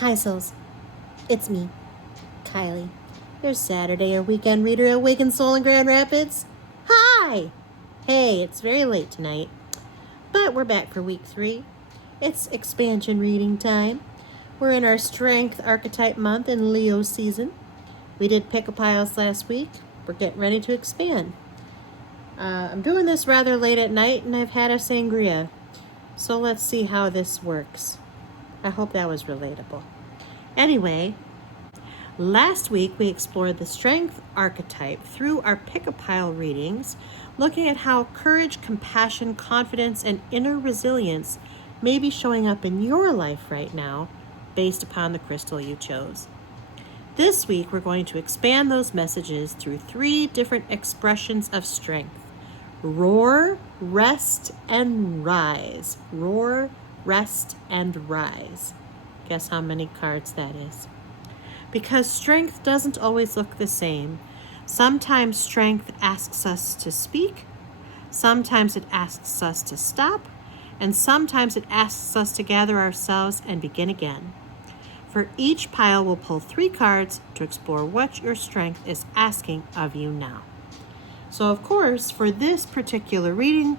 Hi, souls. It's me, Kylie, your Saturday or weekend reader at Awakened Soul in Grand Rapids. Hi! Hey, it's very late tonight, but we're back for week 3. It's expansion reading time. We're in our Strength Archetype month in Leo season. We did pick-a-piles last week. We're getting ready to expand. I'm doing this rather late at night, and I've had a sangria. So let's see how this works. I hope that was relatable. Anyway, last week we explored the Strength archetype through our pick-a-pile readings, looking at how courage, compassion, confidence, and inner resilience may be showing up in your life right now based upon the crystal you chose. This week we're going to expand those messages through 3 different expressions of strength. Roar, rest, and rise. Roar, rest, and rise. Guess how many cards that is? Because strength doesn't always look the same. Sometimes strength asks us to speak, sometimes it asks us to stop, and sometimes it asks us to gather ourselves and begin again. For each pile, we'll pull 3 cards to explore what your strength is asking of you now. So, of course, for this particular reading,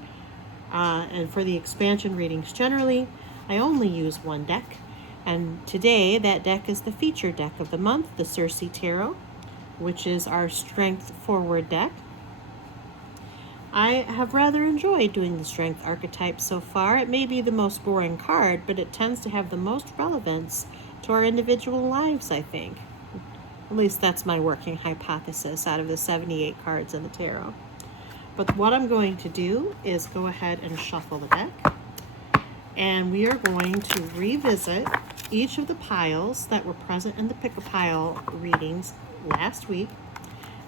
and for the expansion readings generally, I only use one deck. And today, that deck is the feature deck of the month, the Circe Tarot, which is our Strength Forward deck. I have rather enjoyed doing the Strength archetype so far. It may be the most boring card, but it tends to have the most relevance to our individual lives, I think. At least that's my working hypothesis out of the 78 cards in the tarot. But what I'm going to do is go ahead and shuffle the deck. And we are going to revisit each of the piles that were present in the pick-a-pile readings last week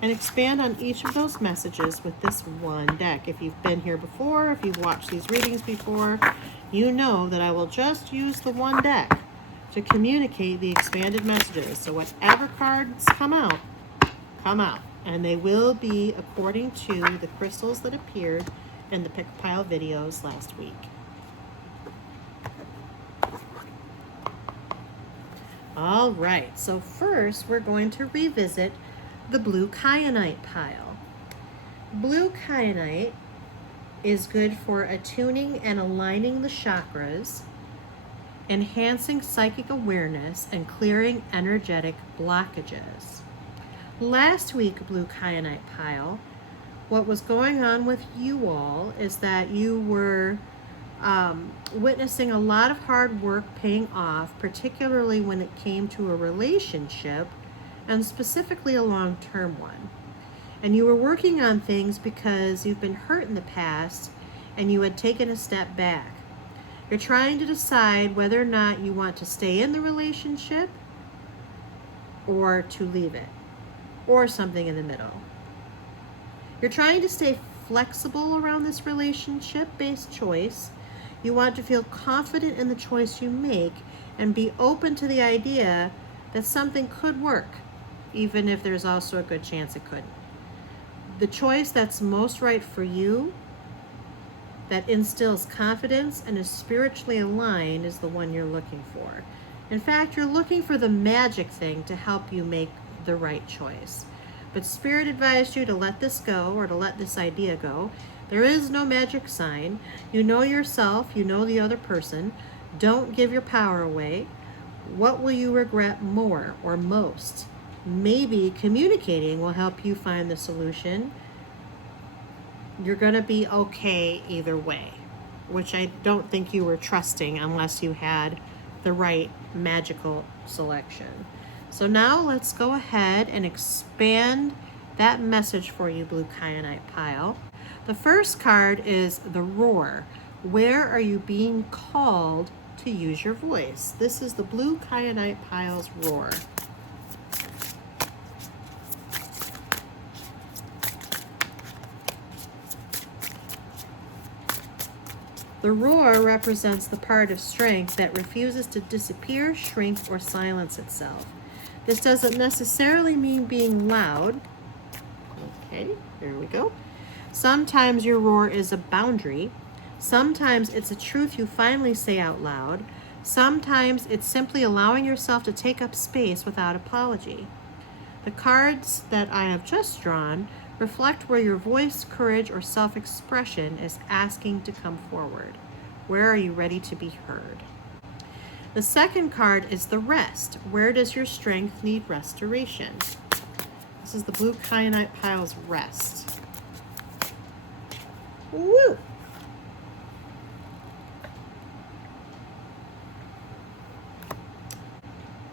and expand on each of those messages with this one deck. If you've been here before, if you've watched these readings before, you know that I will just use the one deck to communicate the expanded messages. So whatever cards come out. And they will be according to the crystals that appeared in the pick-a-pile videos last week. All right, so first we're going to revisit the blue Kyanite pile. Blue Kyanite is good for attuning and aligning the chakras, enhancing psychic awareness, and clearing energetic blockages. Last week, blue Kyanite pile, what was going on with you all is that you were witnessing a lot of hard work paying off, particularly when it came to a relationship, and specifically a long-term one. And you were working on things because you've been hurt in the past and you had taken a step back. You're trying to decide whether or not you want to stay in the relationship or to leave it, or something in the middle. You're trying to stay flexible around this relationship-based choice. You want to feel confident in the choice you make and be open to the idea that something could work, even if there's also a good chance it couldn't. The choice that's most right for you, that instills confidence and is spiritually aligned, is the one you're looking for. In fact, you're looking for the magic thing to help you make the right choice. But Spirit advised you to let this go, or to let this idea go. There is no magic sign. You know yourself, you know the other person. Don't give your power away. What will you regret more or most? Maybe communicating will help you find the solution. You're going to be okay either way, which I don't think you were trusting unless you had the right magical selection. So now let's go ahead and expand that message for you, blue Kyanite pile. The first card is the Roar. Where are you being called to use your voice? This is the blue Kyanite pile's Roar. The roar represents the part of strength that refuses to disappear, shrink, or silence itself. This doesn't necessarily mean being loud. Okay, there we go. Sometimes your roar is a boundary. Sometimes it's a truth you finally say out loud. Sometimes it's simply allowing yourself to take up space without apology. The cards that I have just drawn reflect where your voice, courage, or self-expression is asking to come forward. Where are you ready to be heard? The second card is the rest. Where does your strength need restoration? This is the blue Kyanite pile's rest. Woo!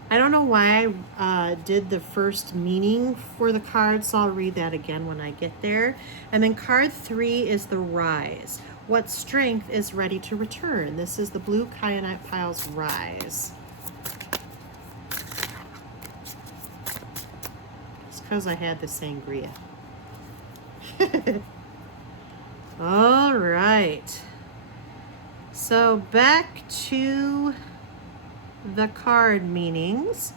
I don't know why I did the first meaning for the card, so I'll read that again when I get there. And then card 3 is the rise. What strength is ready to return? This is the blue Kyanite pile's rise. It's because I had the sangria. All right. So back to the card meanings.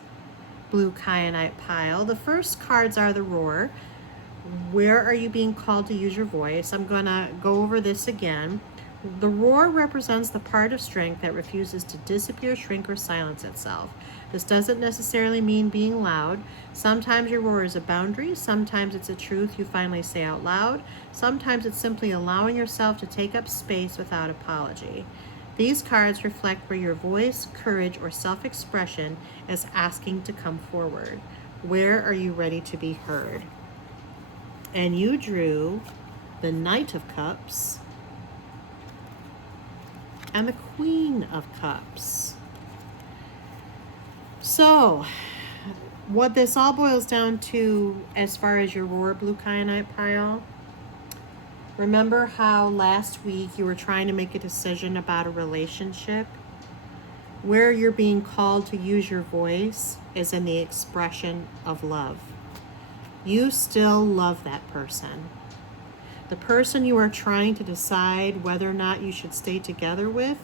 Blue Kyanite pile. The first cards are the roar. Where are you being called to use your voice? I'm going to go over this again. The roar represents the part of strength that refuses to disappear, shrink, or silence itself. This doesn't necessarily mean being loud. Sometimes your roar is a boundary. Sometimes it's a truth you finally say out loud. Sometimes it's simply allowing yourself to take up space without apology. These cards reflect where your voice, courage, or self-expression is asking to come forward. Where are you ready to be heard? And you drew the Knight of Cups and the Queen of Cups. So, what this all boils down to as far as your roar, blue Kyanite pile, remember how last week you were trying to make a decision about a relationship? Where you're being called to use your voice is in the expression of love. You still love that person. The person you are trying to decide whether or not you should stay together with,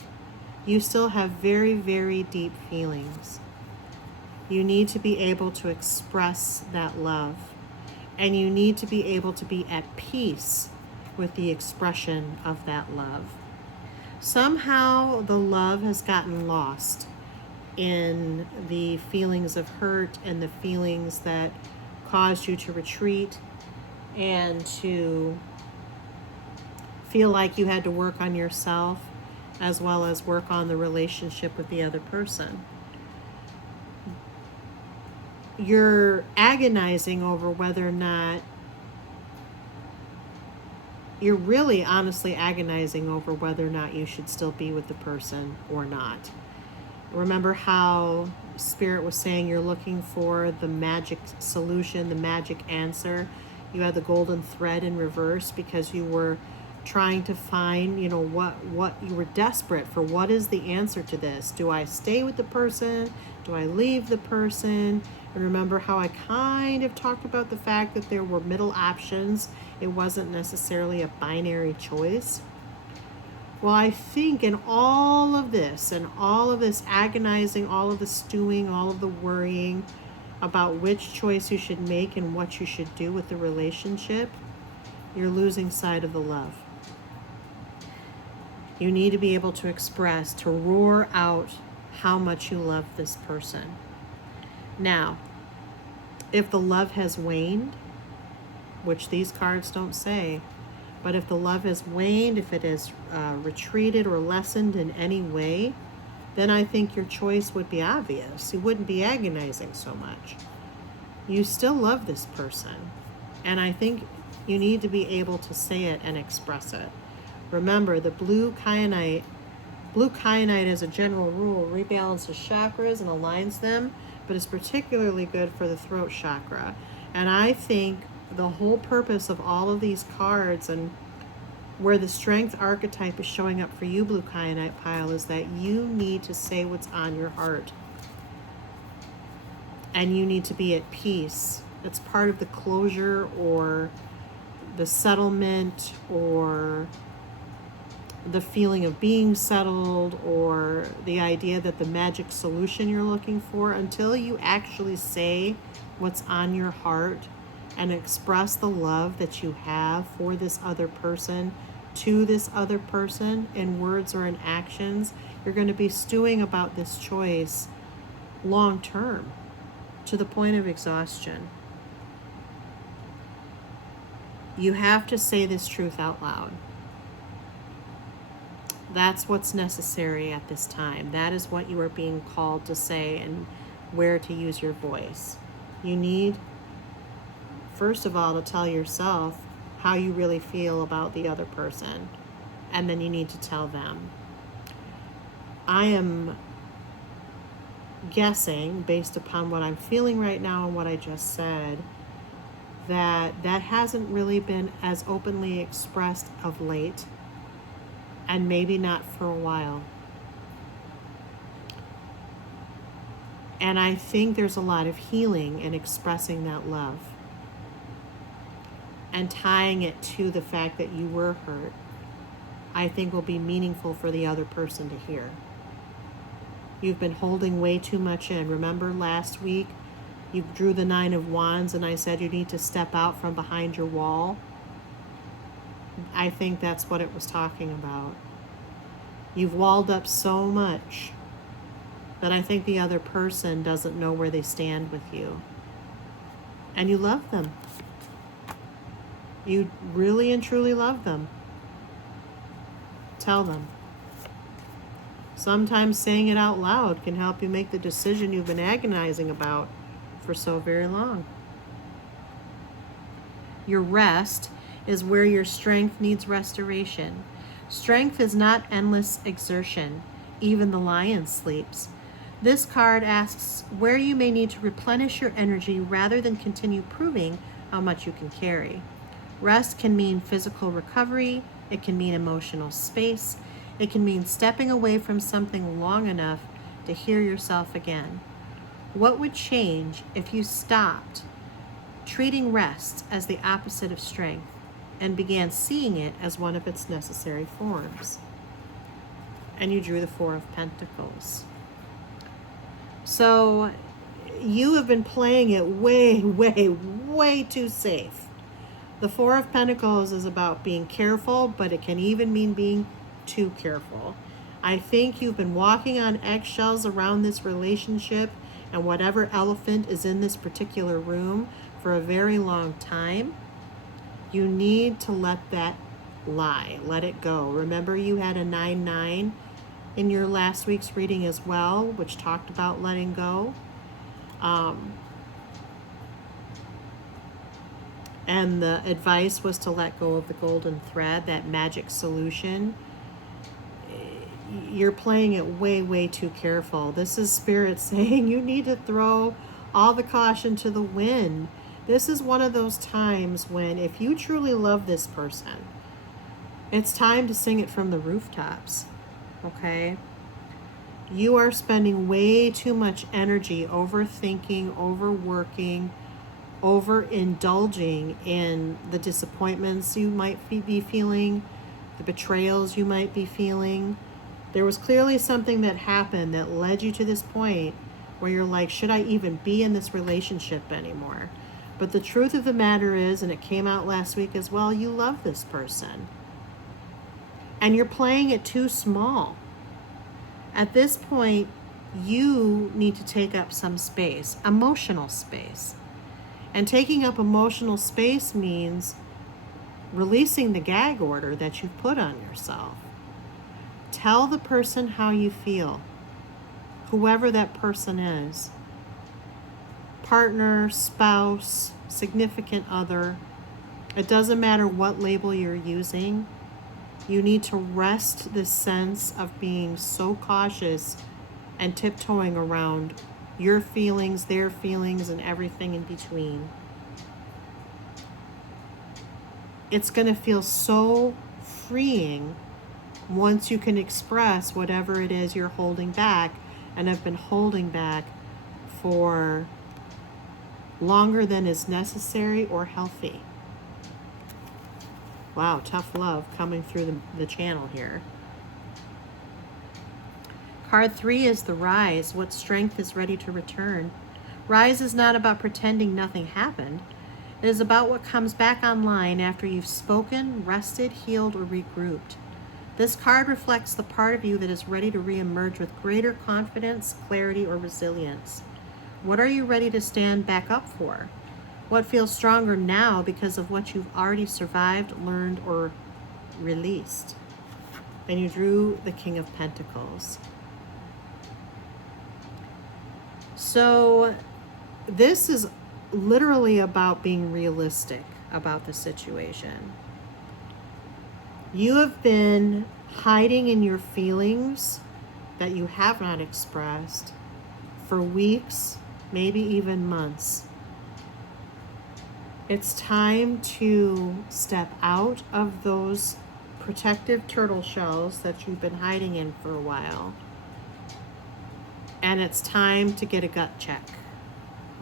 you still have very, very deep feelings. You need to be able to express that love. And you need to be able to be at peace with the expression of that love. Somehow the love has gotten lost in the feelings of hurt and the feelings that caused you to retreat and to feel like you had to work on yourself as well as work on the relationship with the other person. You're agonizing over whether or not you're really honestly agonizing over whether or not you should still be with the person or not. Remember how Spirit was saying you're looking for the magic solution, the magic answer. You had the golden thread in reverse because you were trying to find, what you were desperate for. What is the answer to this? Do I stay with the person? Do I leave the person? And remember how I kind of talked about the fact that there were middle options. It wasn't necessarily a binary choice. Well, I think in all of this and all of this agonizing, all of the stewing, all of the worrying about which choice you should make and what you should do with the relationship, you're losing sight of the love. You need to be able to express, to roar out how much you love this person. Now, if the love has waned, which these cards don't say, but if the love has waned, if it has retreated or lessened in any way, then I think your choice would be obvious. You wouldn't be agonizing so much. You still love this person. And I think you need to be able to say it and express it. Remember, the blue kyanite as a general rule rebalances chakras and aligns them, but it's particularly good for the throat chakra. And I think the whole purpose of all of these cards and where the strength archetype is showing up for you, blue Kyanite pile, is that you need to say what's on your heart. And you need to be at peace. It's part of the closure or the settlement or the feeling of being settled or the idea that the magic solution you're looking for. Until you actually say what's on your heart and express the love that you have for this other person, to this other person in words or in actions. You're going to be stewing about this choice long term to the point of exhaustion. You have to say this truth out loud. That's what's necessary at this time. That is what you are being called to say and where to use your voice. You need, first of all, to tell yourself how you really feel about the other person, and then you need to tell them. I am guessing, based upon what I'm feeling right now and what I just said, that hasn't really been as openly expressed of late, and maybe not for a while. And I think there's a lot of healing in expressing that love and tying it to the fact that you were hurt. I think will be meaningful for the other person to hear. You've been holding way too much in. Remember last week you drew the 9 of Wands and I said you need to step out from behind your wall? I think that's what it was talking about. You've walled up so much that I think the other person doesn't know where they stand with you. And you love them. You really and truly love them. Tell them. Sometimes saying it out loud can help you make the decision you've been agonizing about for so very long. Your rest is where your strength needs restoration. Strength is not endless exertion. Even the lion sleeps. This card asks where you may need to replenish your energy rather than continue proving how much you can carry. Rest can mean physical recovery. It can mean emotional space. It can mean stepping away from something long enough to hear yourself again. What would change if you stopped treating rest as the opposite of strength and began seeing it as one of its necessary forms? And you drew the 4 of Pentacles. So you have been playing it way, way, way too safe. The 4 of Pentacles is about being careful, but it can even mean being too careful. I think you've been walking on eggshells around this relationship and whatever elephant is in this particular room for a very long time. You need to let that lie. Let it go. Remember, you had a 9-9 in your last week's reading as well, which talked about letting go. And the advice was to let go of the golden thread, that magic solution. You're playing it way, way too careful. This is Spirit saying you need to throw all the caution to the wind. This is one of those times when if you truly love this person, it's time to sing it from the rooftops, okay? You are spending way too much energy overthinking, overworking, overindulging in the disappointments you might be feeling, the betrayals you might be feeling. There was clearly something that happened that led you to this point where you're like, should I even be in this relationship anymore? But the truth of the matter is, and it came out last week as well, you love this person. And you're playing it too small. At this point, you need to take up some space, emotional space. And taking up emotional space means releasing the gag order that you've put on yourself. Tell the person how you feel, whoever that person is. Partner, spouse, significant other. It doesn't matter what label you're using. You need to rest this sense of being so cautious and tiptoeing around your feelings, their feelings, and everything in between. It's going to feel so freeing once you can express whatever it is you're holding back and have been holding back for longer than is necessary or healthy. Wow, tough love coming through the channel here. Card 3 is the Rise. What strength is ready to return? Rise is not about pretending nothing happened. It is about what comes back online after you've spoken, rested, healed, or regrouped. This card reflects the part of you that is ready to reemerge with greater confidence, clarity, or resilience. What are you ready to stand back up for? What feels stronger now because of what you've already survived, learned, or released? And you drew the King of Pentacles. So this is literally about being realistic about the situation. You have been hiding in your feelings that you have not expressed for weeks, maybe even months. It's time to step out of those protective turtle shells that you've been hiding in for a while. And it's time to get a gut check,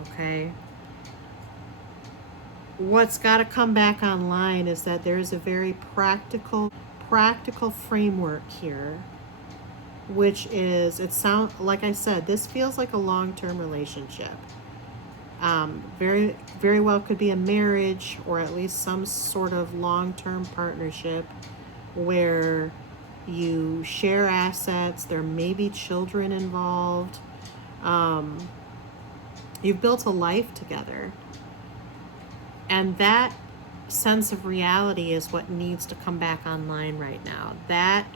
okay? What's got to come back online is that there is a very practical framework here, which is, it sounds, like I said, this feels like a long-term relationship. Very, very well could be a marriage, or at least some sort of long-term partnership where you share assets. There may be children involved. You've built a life together. And that sense of reality is what needs to come back online right now. That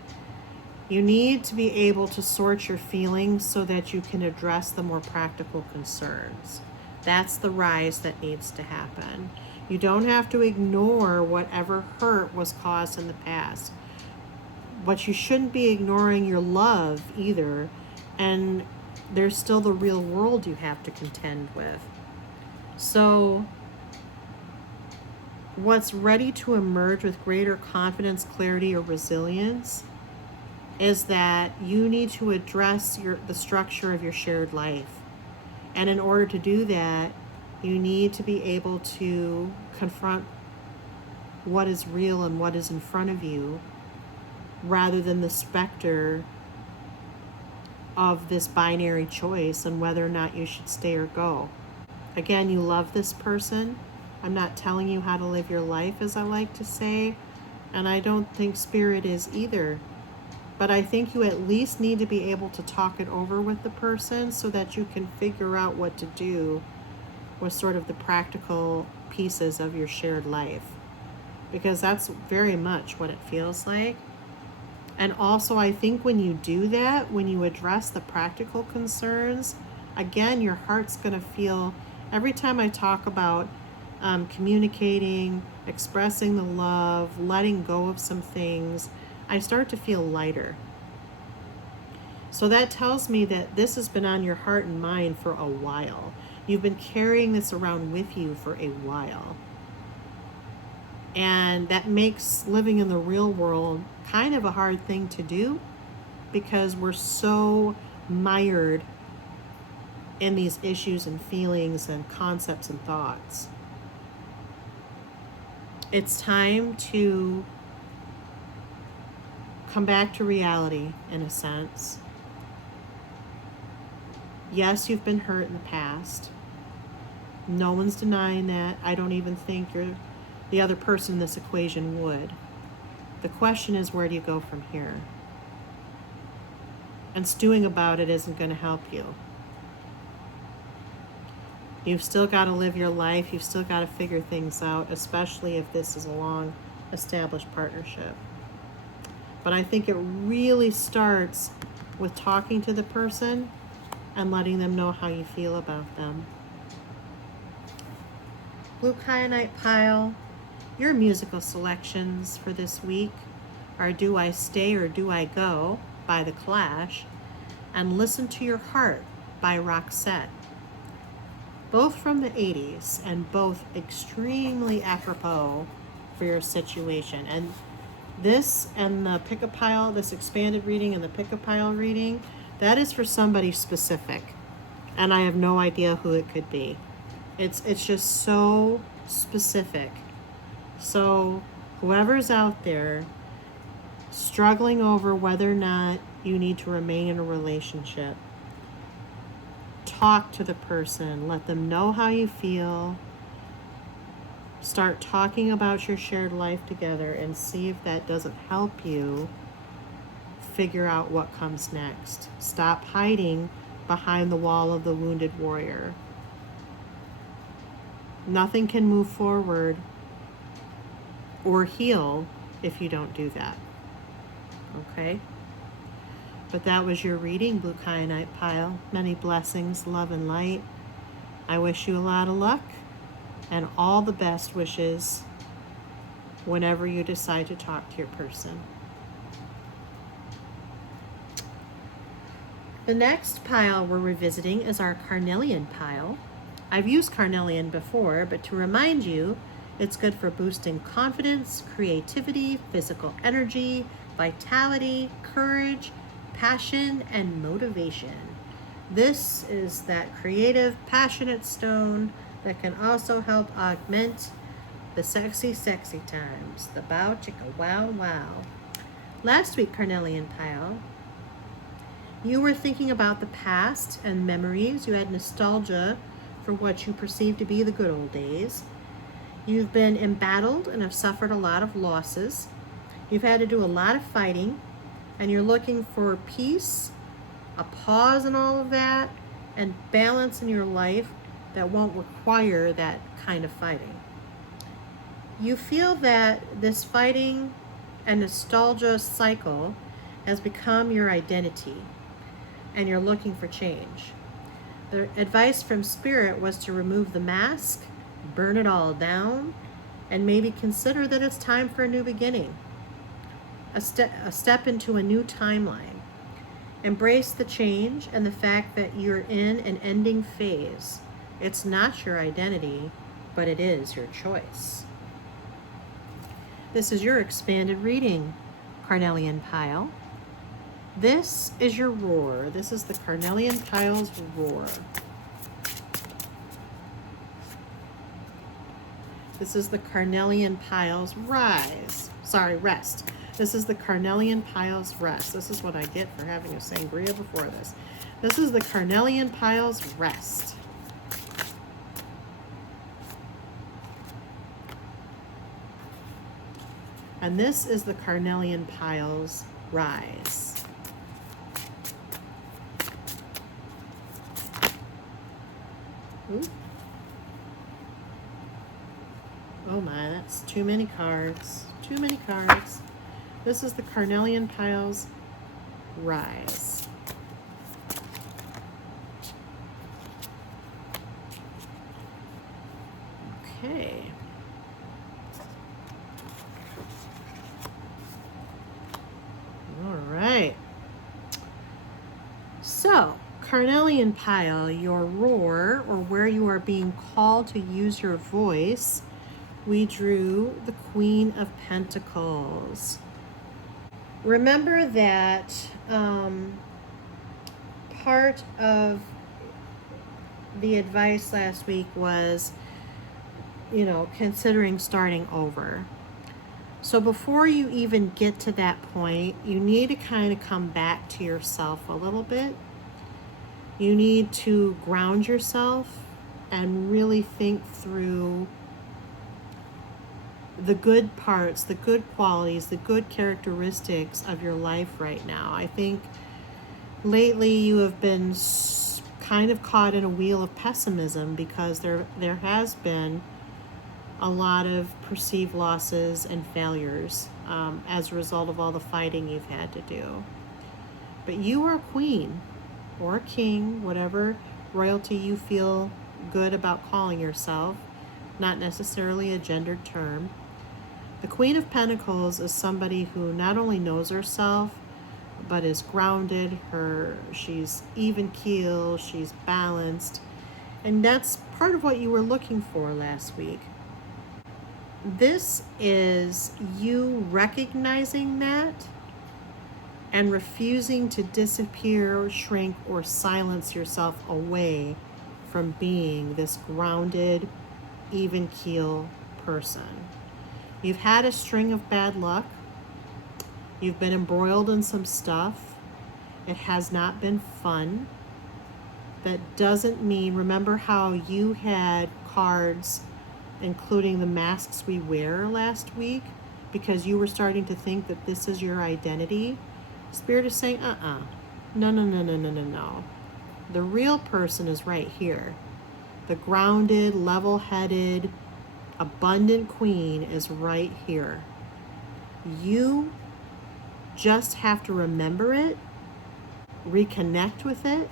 you need to be able to sort your feelings so that you can address the more practical concerns. That's the rise that needs to happen. You don't have to ignore whatever hurt was caused in the past. But you shouldn't be ignoring your love either. And there's still the real world you have to contend with. So what's ready to emerge with greater confidence, clarity, or resilience is that you need to address the structure of your shared life. And in order to do that, you need to be able to confront what is real and what is in front of you, rather than the specter of this binary choice and whether or not you should stay or go. Again, you love this person. I'm not telling you how to live your life, as I like to say, and I don't think Spirit is either. But I think you at least need to be able to talk it over with the person so that you can figure out what to do with sort of the practical pieces of your shared life. Because that's very much what it feels like. And also, I think when you do that, when you address the practical concerns, again, your heart's going to feel, every time I talk about communicating, expressing the love, letting go of some things, I start to feel lighter. So that tells me that this has been on your heart and mind for a while. You've been carrying this around with you for a while. And that makes living in the real world kind of a hard thing to do, because we're so mired in these issues and feelings and concepts and thoughts. It's time to come back to reality, in a sense. Yes, you've been hurt in the past. No one's denying that. I don't even think the other person in this equation would. The question is, where do you go from here? And stewing about it isn't going to help you. You've still got to live your life. You've still got to figure things out, especially if this is a long established partnership. But I think it really starts with talking to the person and letting them know how you feel about them. Blue Kyanite pile, your musical selections for this week are Do I Stay or Do I Go by The Clash and Listen to Your Heart by Roxette. Both from the 80s and both extremely apropos for your situation. And this and the pick-a-pile, this expanded reading and the pick-a-pile reading, that is for somebody specific. And I have no idea who it could be. It's just so specific. So whoever's out there struggling over whether or not you need to remain in a relationship, talk to the person, let them know how you feel, Start talking about your shared life together and see if that doesn't help you figure out what comes next. Stop hiding behind the wall of the wounded warrior. Nothing can move forward or heal if you don't do that. Okay? But that was your reading, Blue Kyanite Pile. Many blessings, love, and light. I wish you a lot of luck and all the best wishes whenever you decide to talk to your person. The next pile we're revisiting is our Carnelian pile. I've used Carnelian before, but to remind you, it's good for boosting confidence, creativity, physical energy, vitality, courage, passion, and motivation. This is that creative, passionate stone that can also help augment the sexy, sexy times. The bow chicka wow wow. Last week, Carnelian pile, you were thinking about the past and memories. You had nostalgia for what you perceive to be the good old days. You've been embattled and have suffered a lot of losses. You've had to do a lot of fighting, and you're looking for peace, a pause in all of that, and balance in your life that won't require that kind of fighting. You feel that this fighting and nostalgia cycle has become your identity, and you're looking for change. The advice from Spirit was to remove the mask, burn it all down, and maybe consider that it's time for a new beginning, a step into a new timeline. Embrace the change and the fact that you're in an ending phase. It's not your identity, but it is your choice. This is your expanded reading, Carnelian pile. This is your roar. This is the Carnelian pile's roar. This is the Carnelian pile's rise. Sorry, rest. This is the Carnelian pile's rest. This is what I get for having a sangria before this. This is the Carnelian pile's rest. And this is the Carnelian pile's rise. Ooh. Oh my, that's too many cards. Too many cards. This is the Carnelian pile's rise. Okay. All right. So, Carnelian pile, your roar, or where you are being called to use your voice, we drew the Queen of Pentacles. Remember that part of the advice last week was, considering starting over. So before you even get to that point, you need to kind of come back to yourself a little bit. You need to ground yourself and really think through the good parts, the good qualities, the good characteristics of your life right now. I think lately you have been kind of caught in a wheel of pessimism because there has been a lot of perceived losses and failures as a result of all the fighting you've had to do. But you are a queen or a king, whatever royalty you feel good about calling yourself, not necessarily a gendered term. The Queen of Pentacles is somebody who not only knows herself, but is grounded. She's even keel, she's balanced, and that's part of what you were looking for last week. This is you recognizing that and refusing to disappear or shrink or silence yourself away from being this grounded, even keel person. You've had a string of bad luck. You've been embroiled in some stuff. It has not been fun. That doesn't mean, remember how you had cards including the masks we wear last week, because you were starting to think that this is your identity, Spirit is saying, no, no, no, no, no, no, no. The real person is right here. The grounded, level-headed, abundant queen is right here. You just have to remember it, reconnect with it,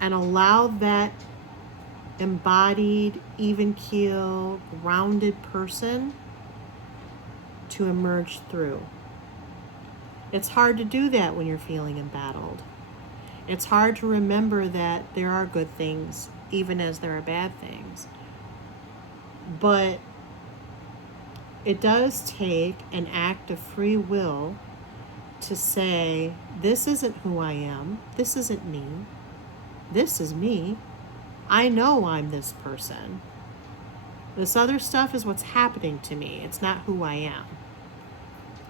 and allow that embodied, even keel, grounded person to emerge through. It's hard to do that when you're feeling embattled. It's hard to remember that there are good things, even as there are bad things. But it does take an act of free will to say, this isn't who I am. This isn't me. This is me. I know I'm this person. This other stuff is what's happening to me. It's not who I am.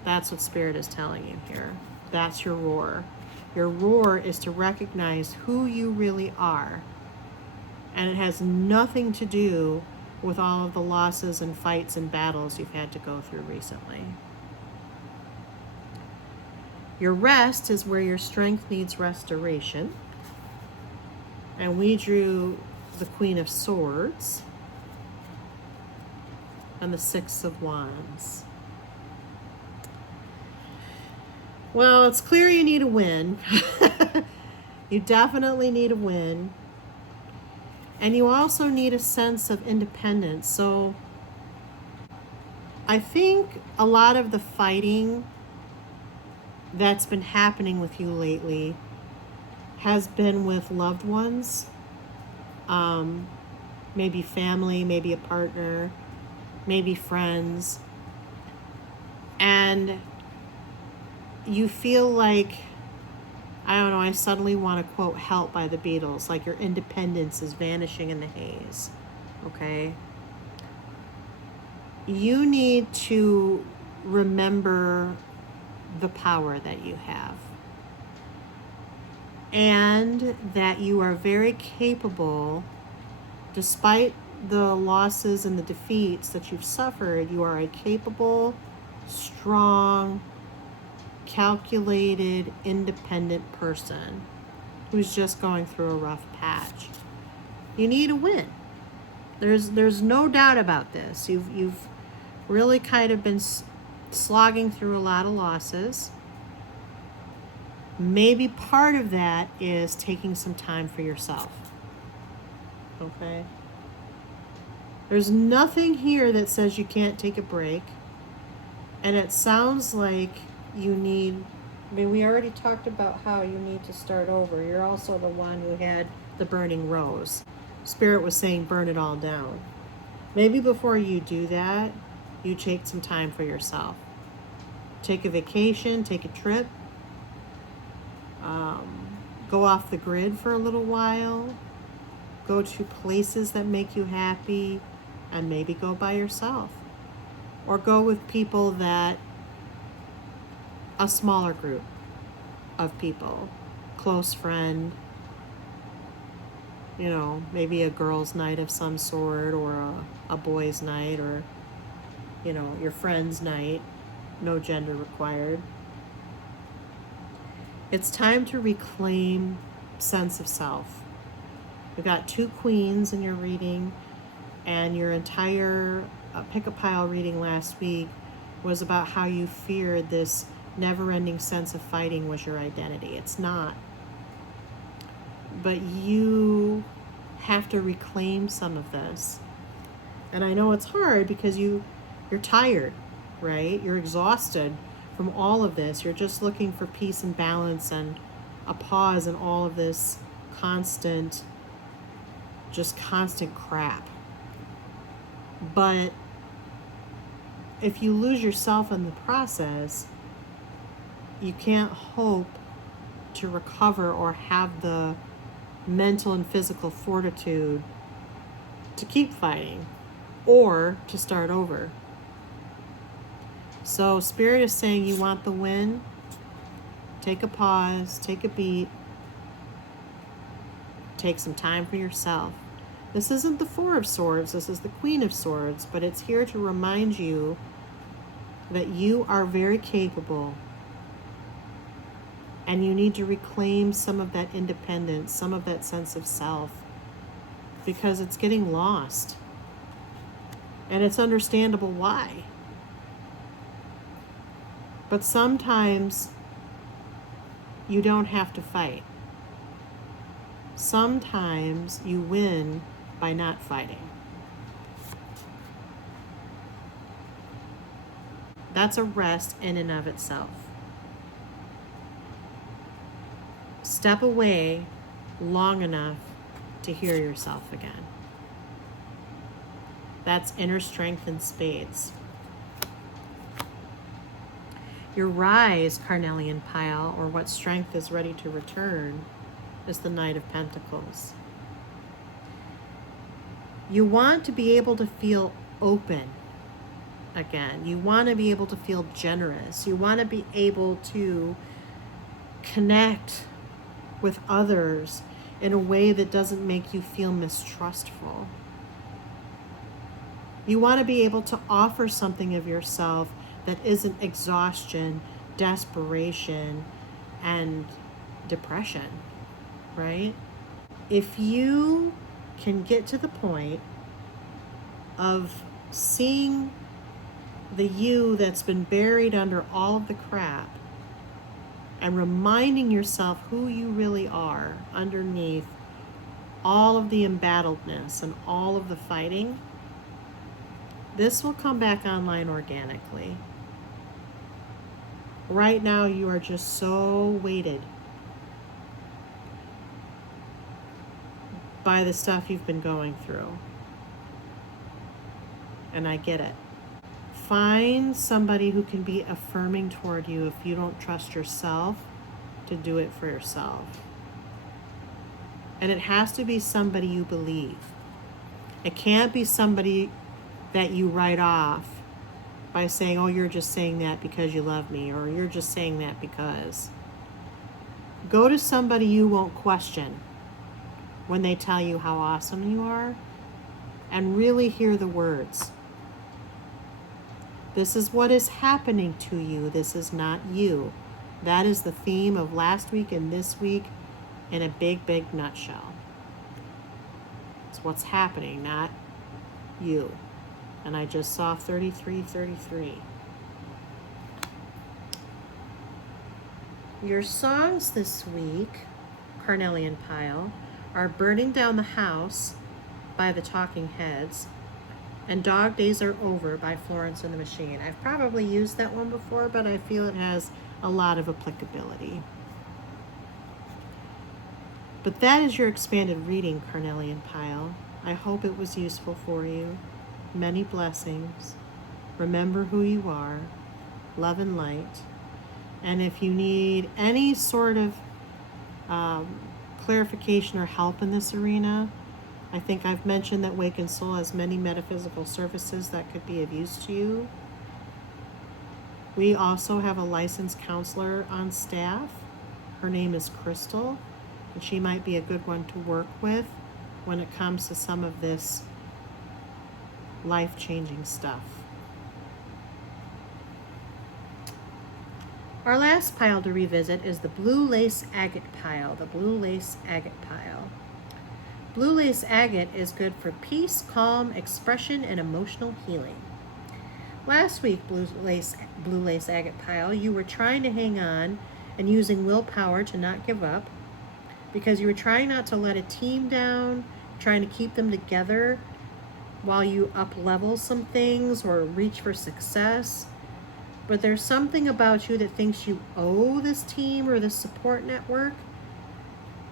That's what Spirit is telling you here. That's your roar. Your roar is to recognize who you really are. And it has nothing to do with all of the losses and fights and battles you've had to go through recently. Your rest is where your strength needs restoration. And we drew the Queen of Swords and the Six of Wands. Well, it's clear you need a win. You definitely need a win. And you also need a sense of independence. So I think a lot of the fighting that's been happening with you lately has been with loved ones, maybe family, maybe a partner, maybe friends. And you feel like, I don't know, I suddenly want to quote Help by the Beatles, like your independence is vanishing in the haze, okay? You need to remember the power that you have, and that you are very capable, despite the losses and the defeats that you've suffered, you are a capable, strong, calculated, independent person who's just going through a rough patch. You need a win. There's no doubt about this. You've really kind of been slogging through a lot of losses. Maybe part of that is taking some time for yourself. Okay? There's nothing here that says you can't take a break. And it sounds like you need, I mean, we already talked about how you need to start over. You're also the one who had the burning rose. Spirit was saying burn it all down. Maybe before you do that, you take some time for yourself. Take a vacation, take a trip. Go off the grid for a little while. Go to places that make you happy, and maybe go by yourself. Or go with people that, a smaller group of people, close friend, you know, maybe a girls' night of some sort, or a boys' night, or, you know, your friend's night, no gender required. It's time to reclaim sense of self. We got 2 queens in your reading, and your entire pick-a-pile reading last week was about how you feared this never-ending sense of fighting was your identity. It's not. But you have to reclaim some of this. And I know it's hard because you're tired, right? You're exhausted from all of this. You're just looking for peace and balance and a pause in all of this constant crap. But if you lose yourself in the process, you can't hope to recover or have the mental and physical fortitude to keep fighting or to start over. So Spirit is saying you want the win. Take a pause, take a beat, take some time for yourself. This isn't the Four of Swords, this is the Queen of Swords, but it's here to remind you that you are very capable and you need to reclaim some of that independence, some of that sense of self, because it's getting lost. And it's understandable why. But sometimes you don't have to fight. Sometimes you win by not fighting. That's a rest in and of itself. Step away long enough to hear yourself again. That's inner strength in spades. Your rise, Carnelian pile, or what strength is ready to return, is the Knight of Pentacles. You want to be able to feel open again. You want to be able to feel generous. You want to be able to connect with others in a way that doesn't make you feel mistrustful. You want to be able to offer something of yourself that isn't exhaustion, desperation, and depression, right? If you can get to the point of seeing the you that's been buried under all of the crap and reminding yourself who you really are underneath all of the embattledness and all of the fighting, this will come back online organically. Right now, you are just so weighted by the stuff you've been going through. And I get it. Find somebody who can be affirming toward you if you don't trust yourself to do it for yourself. And it has to be somebody you believe. It can't be somebody that you write off by saying, oh, you're just saying that because you love me, or you're just saying that because. Go to somebody you won't question when they tell you how awesome you are, and really hear the words. This is what is happening to you. This is not you. That is the theme of last week and this week in a big, big nutshell. It's what's happening, not you. And I just saw 3333. Your songs this week, Carnelian pile, are Burning Down the House by the Talking Heads and Dog Days Are Over by Florence and the Machine. I've probably used that one before, but I feel it has a lot of applicability. But that is your expanded reading, Carnelian pile. I hope it was useful for you. Many blessings. Remember who you are. Love and light. And if you need any sort of clarification or help in this arena, I think I've mentioned that Wakened Soul has many metaphysical services that could be of use to you. We also have a licensed counselor on staff. Her name is Crystal, and she might be a good one to work with when it comes to some of this life-changing stuff. Our last pile to revisit is the Blue Lace Agate pile. The Blue Lace Agate pile. Blue Lace Agate is good for peace, calm, expression, and emotional healing. Last week, Blue Lace Agate pile, you were trying to hang on and using willpower to not give up because you were trying not to let a team down, trying to keep them together while you up-level some things or reach for success. But there's something about you that thinks you owe this team or this support network.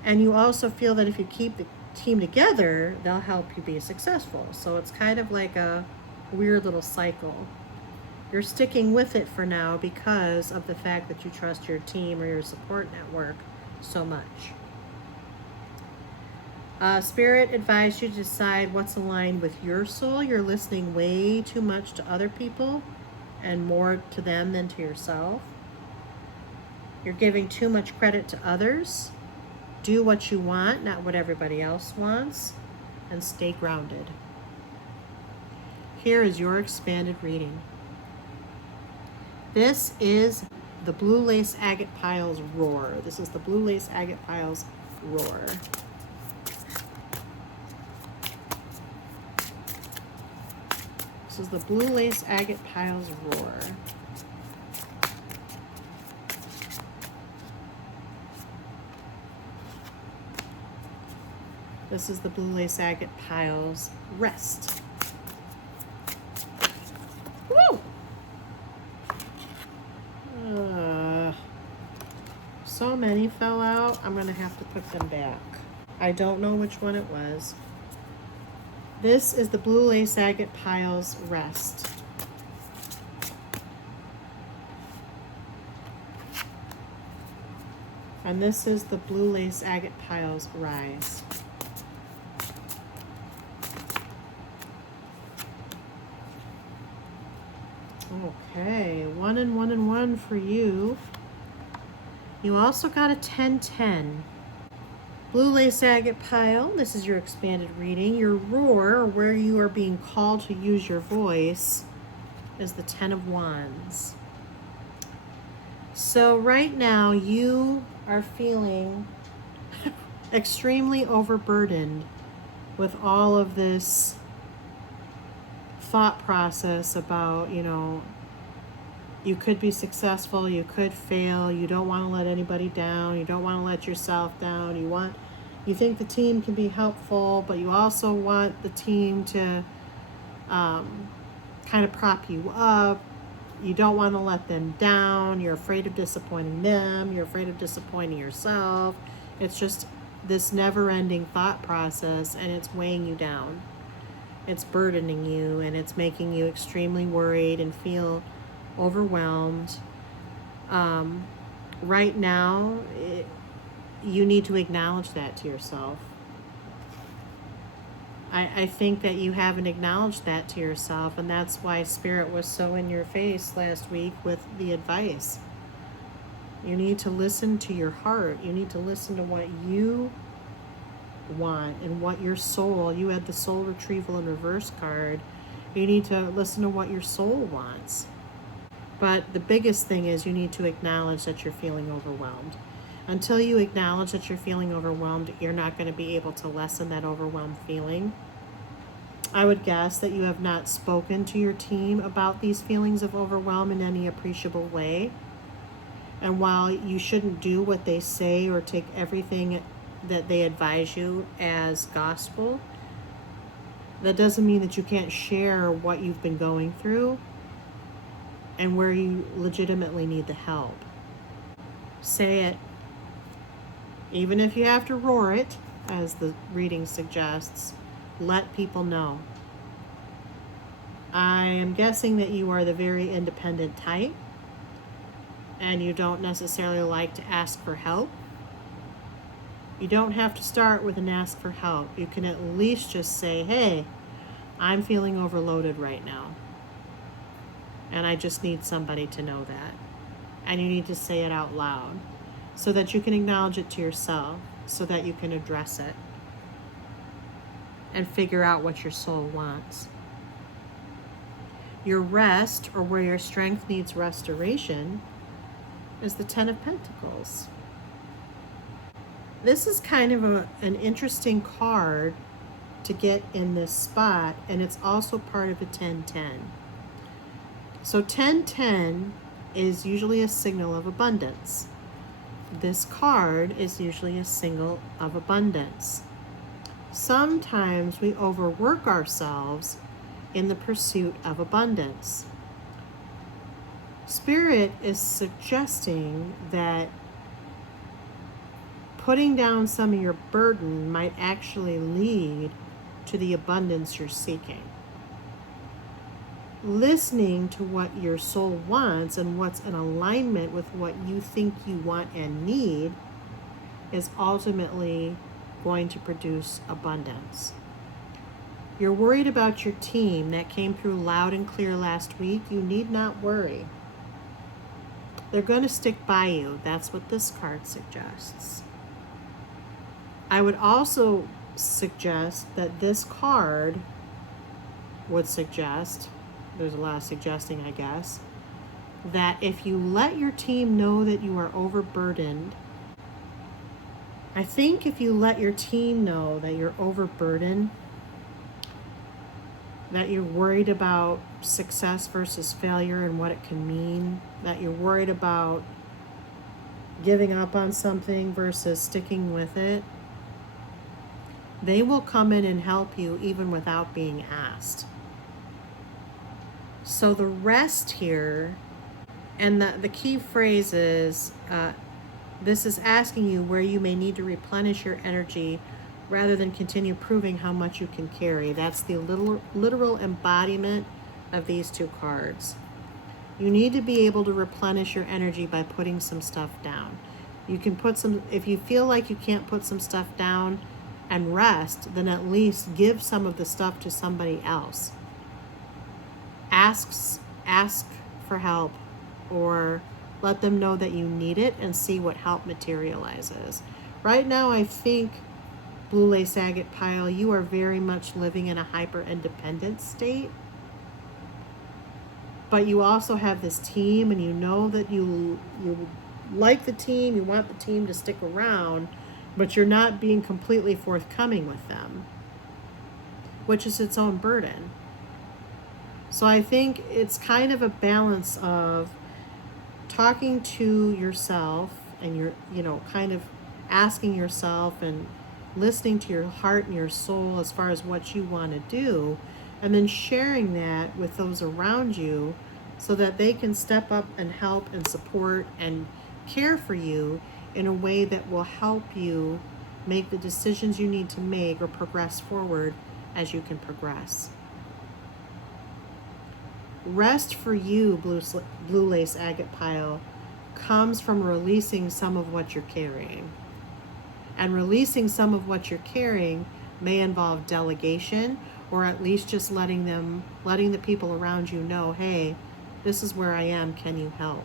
And you also feel that if you keep the team together, they'll help you be successful. So it's kind of like a weird little cycle. You're sticking with it for now because of the fact that you trust your team or your support network so much. Spirit advised you to decide what's aligned with your soul. You're listening way too much to other people and more to them than to yourself. You're giving too much credit to others. Do what you want, not what everybody else wants. and stay grounded. Here is your expanded reading. This is the Blue Lace Agate Piles Roar. This is the Blue Lace Agate Piles Roar. This is the Blue Lace Agate Piles Roar. This is the Blue Lace Agate Piles Rest. Woo! So many fell out, I'm going to have to put them back. I don't know which one it was. This is the Blue Lace Agate Piles Rest. And this is the Blue Lace Agate Piles Rise. Okay, 1 and 1 and 1 for you. You also got a 10-10. Blue Lace Agate Pile, this is your expanded reading. Your roar, or where you are being called to use your voice, is the 10 of Wands. So right now you are feeling extremely overburdened with all of this thought process about, you know, you could be successful, you could fail, you don't want to let anybody down, you don't want to let yourself down, you think the team can be helpful, but you also want the team to kind of prop you up. You don't want to let them down, you're afraid of disappointing them, you're afraid of disappointing yourself. It's just this never-ending thought process, and it's weighing you down. It's burdening you, and it's making you extremely worried and feel overwhelmed. Right now, you need to acknowledge that to yourself. I think that you haven't acknowledged that to yourself, and that's why Spirit was so in your face last week with the advice. You need to listen to your heart. You need to listen to what you want and what your soul, you had the soul retrieval in reverse card. You need to listen to what your soul wants. But the biggest thing is you need to acknowledge that you're feeling overwhelmed. Until you acknowledge that you're feeling overwhelmed, you're not going to be able to lessen that overwhelmed feeling. I would guess that you have not spoken to your team about these feelings of overwhelm in any appreciable way. And while you shouldn't do what they say or take everything that they advise you as gospel, that doesn't mean that you can't share what you've been going through and where you legitimately need the help. Say it. Even if you have to roar it, as the reading suggests, let people know. I am guessing that you are the very independent type, and you don't necessarily like to ask for help. You don't have to start with an ask for help. You can at least just say, hey, I'm feeling overloaded right now, and I just need somebody to know that. And you need to say it out loud so that you can acknowledge it to yourself, so that you can address it and figure out what your soul wants. Your rest, or where your strength needs restoration, is the 10 of Pentacles. This is kind of an interesting card to get in this spot, and it's also part of a 10-10. So 10-10 is usually a signal of abundance. This card is usually a signal of abundance. Sometimes we overwork ourselves in the pursuit of abundance. Spirit is suggesting that putting down some of your burden might actually lead to the abundance you're seeking. Listening to what your soul wants and what's in alignment with what you think you want and need is ultimately going to produce abundance. You're worried about your team. That came through loud and clear last week. You need not worry. They're going to stick by you. That's what this card suggests. I would also suggest that this card would suggest, there's a lot of suggesting, I guess, that if you let your team know that you are overburdened, I think if you let your team know that you're overburdened, that you're worried about success versus failure and what it can mean, that you're worried about giving up on something versus sticking with it, they will come in and help you even without being asked. So the rest here, and the key phrase is, this is asking you where you may need to replenish your energy rather than continue proving how much you can carry. That's the literal embodiment of these two cards. You need to be able to replenish your energy by putting some stuff down. You can put some, if you feel like you can't put some stuff down and rest, then at least give some of the stuff to somebody else. Ask for help, or let them know that you need it and see what help materializes. Right now, I think, Blue Lace Agate Pile, you are very much living in a hyper-independent state. But you also have this team, and you know that you like the team, you want the team to stick around, but you're not being completely forthcoming with them, which is its own burden. So I think it's kind of a balance of talking to yourself and you're, kind of asking yourself and listening to your heart and your soul as far as what you want to do, and then sharing that with those around you so that they can step up and help and support and care for you in a way that will help you make the decisions you need to make or progress forward as you can progress. Rest for you, Blue Lace Agate Pile, comes from releasing some of what you're carrying. And releasing some of what you're carrying may involve delegation, or at least just letting the people around you know, hey, this is where I am, can you help?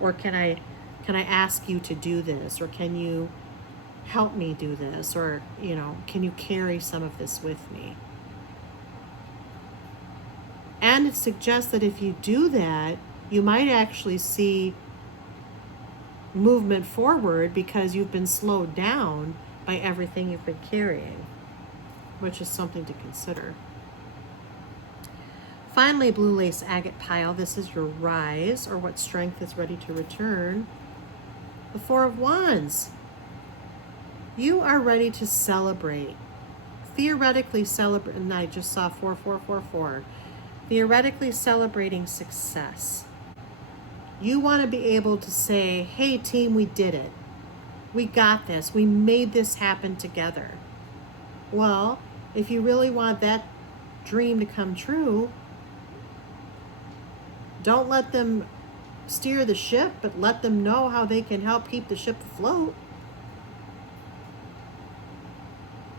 Or can I ask you to do this? Or can you help me do this? Or, can you carry some of this with me? And it suggests that if you do that, you might actually see movement forward because you've been slowed down by everything you've been carrying, which is something to consider. Finally, Blue Lace Agate Pile, this is your rise, or what strength is ready to return. The Four of Wands. You are ready to celebrate. Theoretically celebrate, and I just saw 4444. Theoretically celebrating success. You want to be able to say, hey team, we did it. We got this. We made this happen together. Well, if you really want that dream to come true, don't let them steer the ship, but let them know how they can help keep the ship afloat.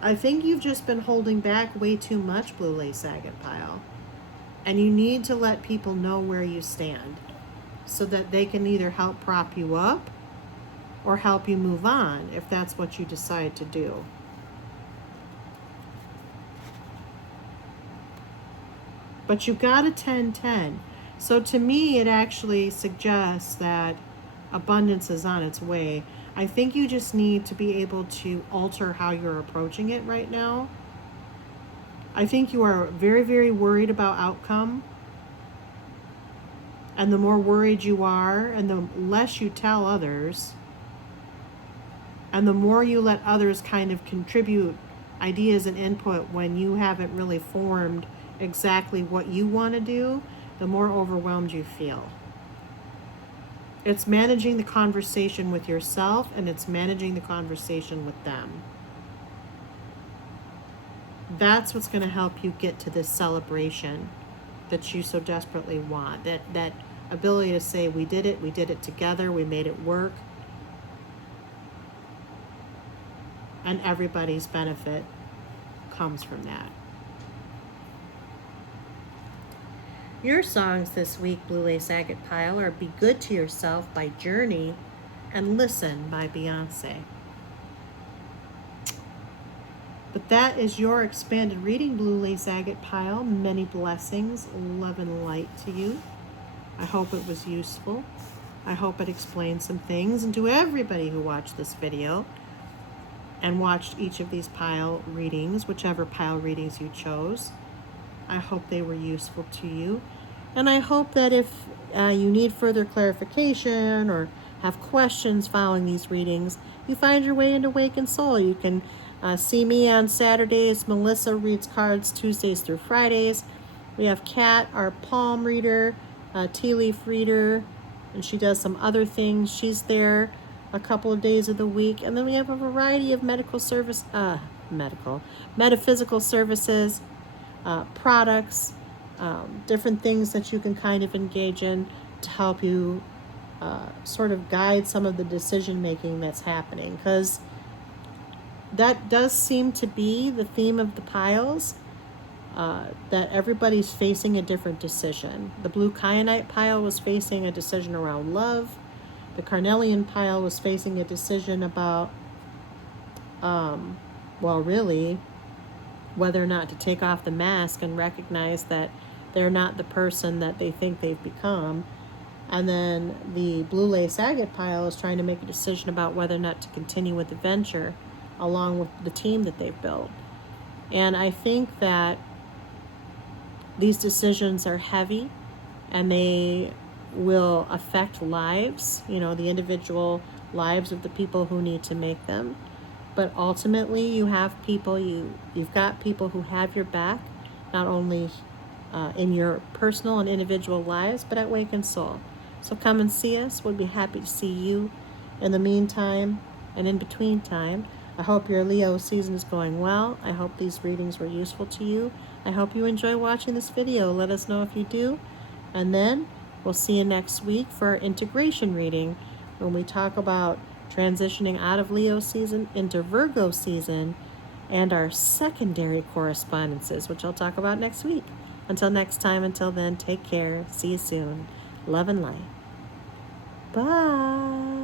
I think you've just been holding back way too much, Blue Lace Agate Pile. And you need to let people know where you stand so that they can either help prop you up or help you move on if that's what you decide to do. But you got a 10-10. So to me, it actually suggests that abundance is on its way. I think you just need to be able to alter how you're approaching it right now. I think you are very, very worried about outcome. And the more worried you are, and the less you tell others, and the more you let others kind of contribute ideas and input when you haven't really formed exactly what you want to do, the more overwhelmed you feel. It's managing the conversation with yourself, and it's managing the conversation with them. That's what's going to help you get to this celebration that you so desperately want. That ability to say, we did it together, we made it work. And everybody's benefit comes from that. Your songs this week, Blue Lace Agate Pile, are Be Good to Yourself by Journey and Listen by Beyonce. But that is your expanded reading, Blue Lace Agate pile. Many blessings, love and light to you. I hope it was useful. I hope it explained some things. And to everybody who watched this video and watched each of these pile readings, whichever pile readings you chose, I hope they were useful to you. And I hope that if you need further clarification or have questions following these readings, you find your way into Awakened Soul. You can see me on Saturdays. Melissa reads cards Tuesdays through Fridays. We have Kat, our palm reader, tea leaf reader, and she does some other things. She's there a couple of days of the week. And then we have a variety of metaphysical services, products, different things that you can kind of engage in to help you sort of guide some of the decision making that's happening, because that does seem to be the theme of the piles, that everybody's facing a different decision. The blue Kyanite pile was facing a decision around love. The Carnelian pile was facing a decision about, well, really, whether or not to take off the mask and recognize that they're not the person that they think they've become. And then the Blue Lace Agate pile is trying to make a decision about whether or not to continue with the venture along with the team that they've built. And I think that these decisions are heavy and they will affect lives, you know, the individual lives of the people who need to make them. But ultimately, you have people, you've got people who have your back, not only in your personal and individual lives, but at Awakened Soul. So come and see us. We'll be happy to see you. In the meantime and in between time, I hope your Leo season is going well. I hope these readings were useful to you. I hope you enjoy watching this video. Let us know if you do. And then we'll see you next week for our integration reading, when we talk about transitioning out of Leo season into Virgo season and our secondary correspondences, which I'll talk about next week. Until next time, until then, take care. See you soon. Love and light. Bye.